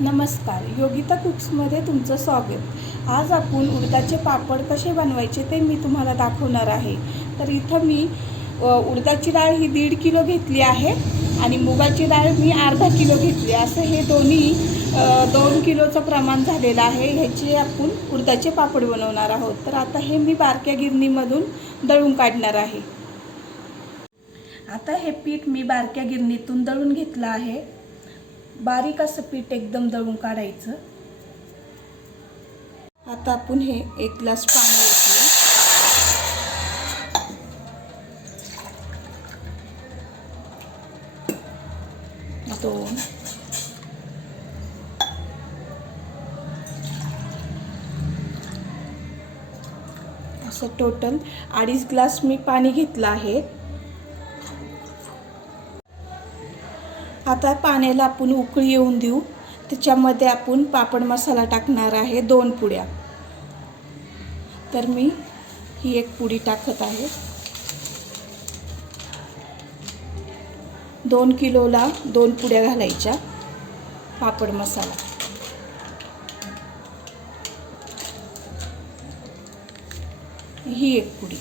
नमस्कार, योगिता कुक्समध्ये तुमचं स्वागत। आज आपण उडदाचे पापड कसे बनवायचे ते मी तुम्हाला दाखवणार आहे। तर इथं मी उडदाची डाळ ही 1.5 किलो घेतली आहे आणि मुगाची डाळ मी अर्धा किलो घेतली। असं हे दोन्ही 2 किलोचं प्रमाण झालेलं आहे। ह्याचे आपण उडदाचे पापड बनवणार आहोत। तर आता हे मी बारक्या गिरणीमधून दळून काढणार आहे। आता हे पीठ मी बारक्या गिरणीतून दळून घेतलं आहे। बारीक असं पीठ एकदम दळून काढायचं। आता आपण हे 1 ग्लास पाणी घेतलं, दोन, असं टोटल 2.5 ग्लास मी पाणी घेतलं आहे। आता पाण्याला आपण उकळी येऊन देऊ। त्याच्यामध्ये आपण पापड मसाला टाकणार आहे 2 पुड्या। तर मी ही 1 पुडी टाकत आहे। 2 किलोला 2 पुड्या घालायच्या पापड मसाला। ही 1 पुडी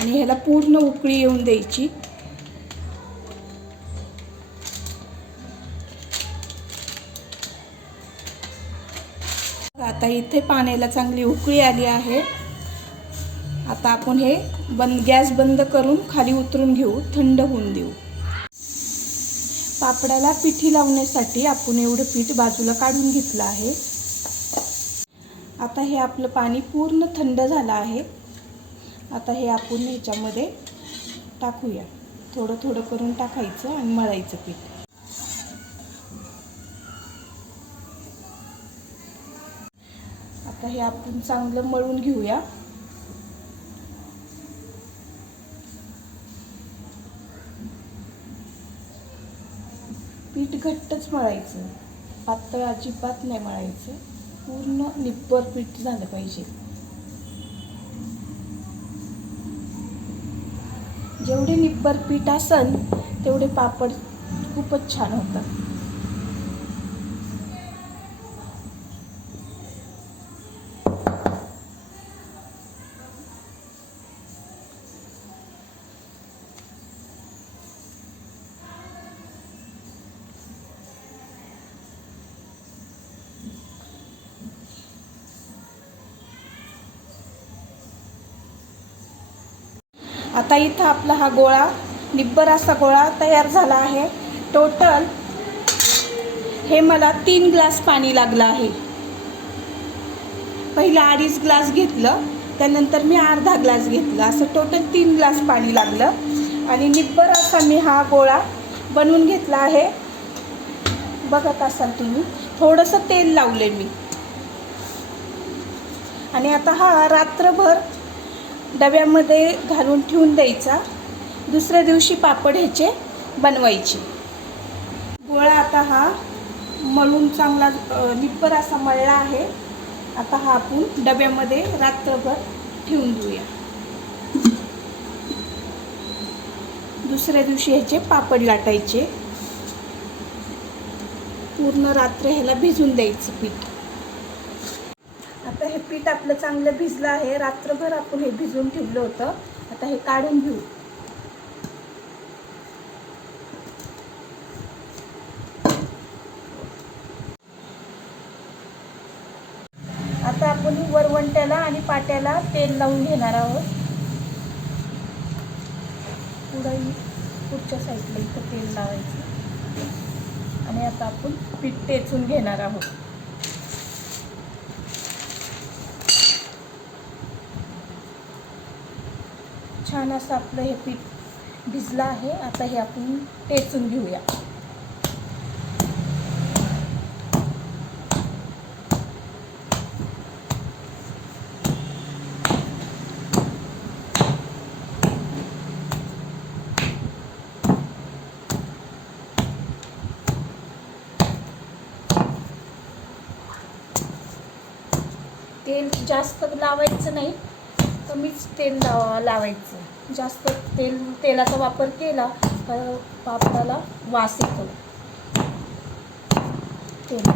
आणि ह्याला पूर्ण उकळी येऊन द्यायची। आता इथे पाण्याला चांगली उकळी आली आहे। आता आपण हे गॅस बंद करून खाली उतरून घेऊ, थंड होऊन देऊ। पापडाला पिठी लावण्यासाठी आपण एवढं पीठ बाजूला काढून घेतलं आहे। आता हे आपलं पाणी पूर्ण थंड झालं आहे। आता हे आपण ह्याच्यामध्ये टाकूया। थोडं थोडं करून टाकायचं आणि मळायचं पीठ। आता हे आपण चांगलं मळून घेऊया। पीठ घट्टच मळायचं, पातळ अजिबात नाही मळायचं। पूर्ण निब्बर पीठ झालं पाहिजे। जेवढे निब्बर पीठ असेल तेवढे पापड खूपच छान होतात। आता इथं आपला हा गोळा निब्बर असा गोळा तयार झाला आहे। टोटल हे मला 3 ग्लास पाणी लागलं आहे। पहिला 2.5 ग्लास घेतलं, त्यानंतर मी अर्धा ग्लास घेतलं, असं टोटल 3 ग्लास पाणी लागलं। आणि निब्बर असा मी हा गोळा बनवून घेतला आहे। बघत असाल तुम्ही, थोडंसं तेल लावले मी। आणि आता हा रात्रभर डब्यामध्ये घालून ठेवून द्यायचा। दुसऱ्या दिवशी पापड ह्याचे बनवायचे। गोळा आता हा मळून चांगला निब्बर असा मळला आहे। आता हा आपण डब्यामध्ये रात्रभर ठेवून देऊया। दुसऱ्या दिवशी ह्याचे पापड लाटायचे। पूर्ण रात्र ह्याला भिजून द्यायचं पीठ। आता हे पीठ आपलं चांगलं भिजलं आहे। रात्रभर आपण हे भिजून ठेवलं होतं। आता हे काढून घेऊ। आता आपण वरवंट्याला आणि पाट्याला तेल लावून घेणार आहोत। पुढच्या साईडला इथं तेल लावायचं आणि आता आपण पीठ टेचून घेणार आहोत। छान असं आपलं हे पीठ भिजलं आहे। आता हे आपण टेचून घेऊया। तेल जास्त लावायचं नाही, कमीच तेल लावायचं। जास्त तेलाचा वापर केला तर पापडाला वास येतो। तेल.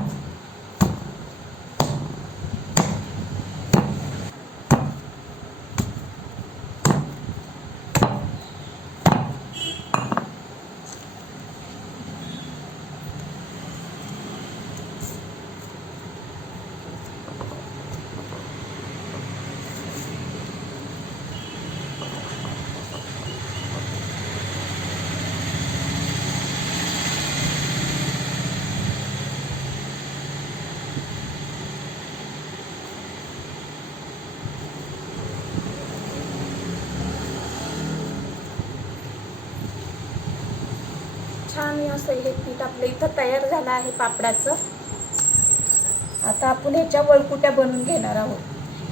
छान असं हे पीठ आपलं इथं तयार झालं आहे पापडाचं. आता आपण ह्याच्या वळकुट्या बनवून घेणार आहोत.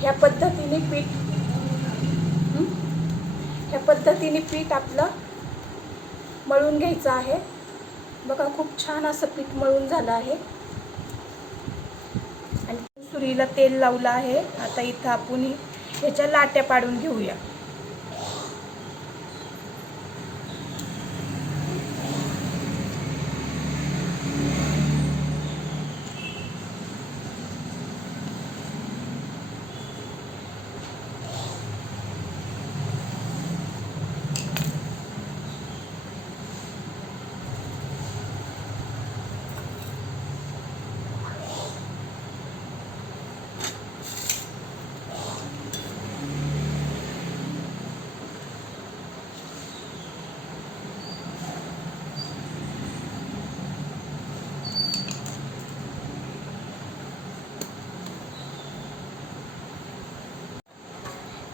ह्या पद्धतीने पीठ आपलं मळून घ्यायचं आहे. बघा खूप छान असं पीठ मळून झालं आहे आणि सुरीला तेल लावलं आहे. आता इथं आपण ह्याच्या लाट्या पाडून घेऊया.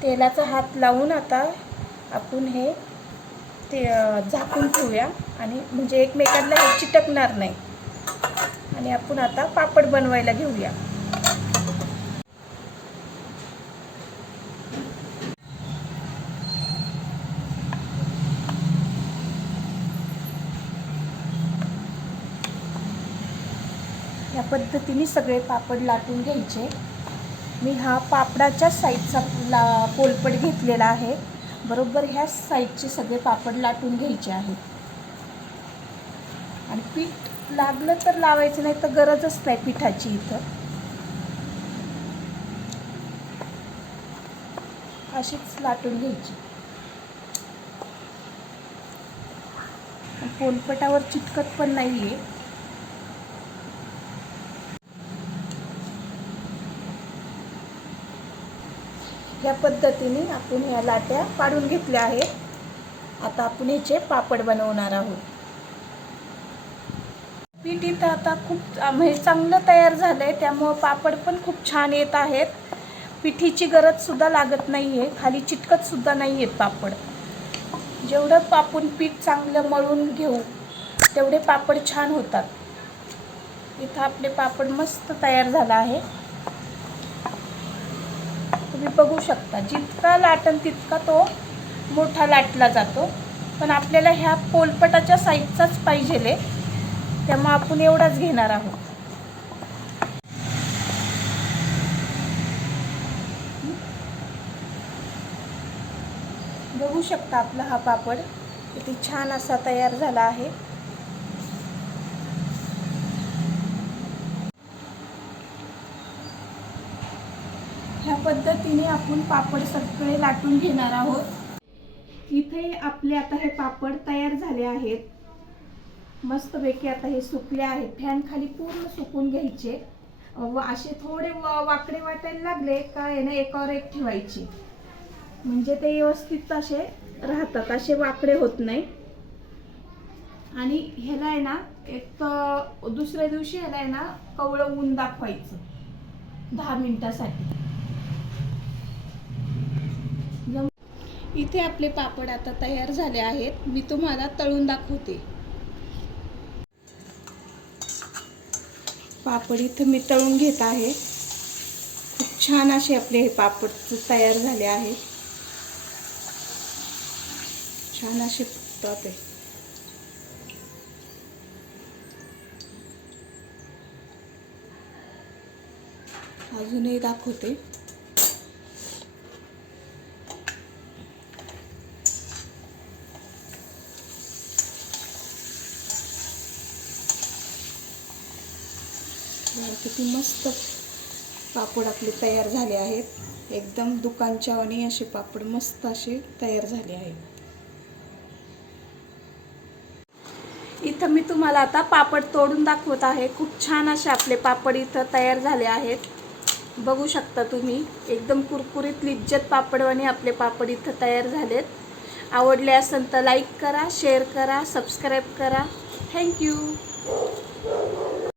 तेलाचा हात लावून आता आपण हे ते झाकून ठेवूया आणि म्हणजे एकमेकांना हे चिटकणार नाही. आणि आपण आता पापड बनवायला घेऊया. या पद्धतीने सगळे पापड लाटून घ्यायचे. मी हा पापडाच्या साईजचा पोलपट घेतलेला आहे. बरोबर ह्या साईजचे सगळे पापड लाटून घ्यायचे आहेत. आणि पीठ लागलं तर लावायचं, नाही तर गरजच नाही पिठाची. इथं अशीच लाटून घ्यायची. पोलपटावर चिटकत पण नाहीये. या पद्धतीने आपण ह्या लाट्या पाडून घेतल्या आहेत. आता आपण ह्याचे पापड बनवणार आहोत. पीठ इथं आता खूप म्हणजे चांगलं तयार झालं आहे, त्यामुळं पापड पण खूप छान येत आहेत. पिठीची गरजसुद्धा लागत नाही आहे, खाली चिटकतसुद्धा नाही आहेत पापड. जेवढं आपण पीठ चांगलं मळून घेऊ तेवढे पापड छान होतात. इथं आपले पापड मस्त तयार झाला आहे. तुम्ही बघू शकता, जितका लाटन तितका तो मोठा लाटला जातो. पण आपल्याला ह्या पोलपटाच्या साईजचाच पाहिजे, त्यामुळे आपण एवढाच घेणार आहोत. बघू शकता आपला हा पापड किती छान असा तयार झाला आहे. ह्या पद्धतीने आपण पापड सगळे लाटून घेणार आहोत. इथे आपले आता हे पापड तयार झाले आहेत. मस्तपैकी आता हे सुकले आहेत. फॅन खाली पूर्ण सुकून घ्यायचे. असे थोडे वाकडे वाटायला लागले का आहे ना एकावर एक ठेवायचे, म्हणजे ते व्यवस्थित असे राहतात, असे वाकडे होत नाही. आणि ह्याला आहे ना एक दुसऱ्या दिवशी ह्याला आहे ना कवळं ऊन दाखवायचं 10 मिनिटासाठी. इथे आपले पापड आता तयार झाले आहेत. मी तुम्हाला तळून दाखवते. पापड इथं मी तळून घेत आहे. खूप छान असे आपले हे पापड तयार झाले आहे. छान असे फुगतात आहे. अजूनही दाखवते. बघा किती मस्त पापड आपले तयार झाले आहेत. एकदम दुकानच्या वाणी असे पापड मस्त असे तयार झाले आहेत. इथं मी तुम्हाला आता पापड तोडून दाखवत आहे. खूप छान असे आपले पापड इथं तयार झाले आहेत. बघू शकता तुम्ही, एकदम कुरकुरीत लिज्जत पापडवाणी आपले पापड इथं तयार झालेत. आवडले असेल तर लाईक करा, शेअर करा, सबस्क्राईब करा. थँक्यू.